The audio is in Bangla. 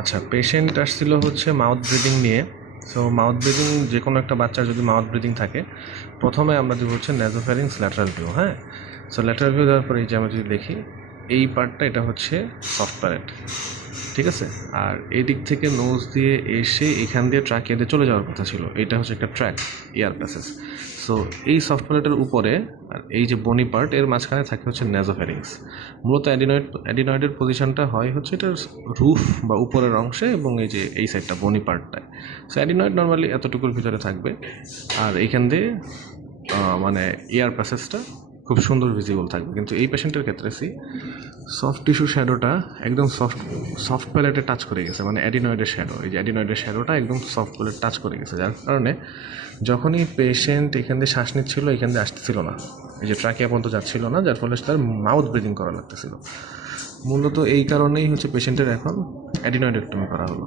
আচ্ছা, পেশেন্ট আসছিল হচ্ছে মাউথ ব্রিদিং নিয়ে। সো মাউথ ব্রিদিং যে কোনো একটা বাচ্চার যদি মাউথ ব্রিদিং থাকে, প্রথমে আমরা দেবো হচ্ছে ন্যাজোফ্যারিংস ল্যাটারাল ভিউ। হ্যাঁ, সো ল্যাটারাল ভিউ দেওয়ার পরে এই যে আমরা যদি দেখি এই পার্টটা, এটা হচ্ছে সফট প্যালেট, ঠিক আছে। আর এই দিক থেকে নোজ দিয়ে এসে এখান দিয়ে ট্র্যাকে দিয়ে চলে যাওয়ার কথা ছিল, এটা হচ্ছে একটা ট্র্যাক, এয়ার প্যাসেজ। সো এই সফট প্যালেটের উপরে আর এই যে বনি পার্ট, এর মাঝখানে থাকে হচ্ছে ন্যাজোফ্যারিংস। মূলত অ্যাডিনয়েডের পজিশনটা হয় হচ্ছে এটার রুফ বা উপরের অংশে, এবং এই যে এই সাইডটা বনি পার্টটায়। সো অ্যাডিনয়েড নর্মালি এতটুকুর ভিতরে থাকবে, আর এইখান দিয়ে মানে এয়ার প্যাসেজটা খুব সুন্দর ভিজিবল থাকবে। কিন্তু এই পেশেন্টের ক্ষেত্রে সফট টিস্যু শ্যাডোটা একদম সফট প্যালেটে টাচ করে গেছে, মানে অ্যাডিনয়েডের শ্যাডো, এই যে অ্যাডিনয়েডের শ্যাডোটা একদম সফট প্যালেট টাচ করে গেছে, যার কারণে যখনই পেশেন্ট এখান দিয়ে শ্বাস নিচ্ছিল এখান দিয়ে আসতেছিল না, এই যে ট্রাকিয়া পর্যন্ত যাচ্ছিল না, যার ফলে তার মাউথ ব্রিদিং করা লাগতেছিল। মূলত এই কারণেই হচ্ছে পেশেন্টের এখন অ্যাডিনয়েডেক্টমি করা হলো।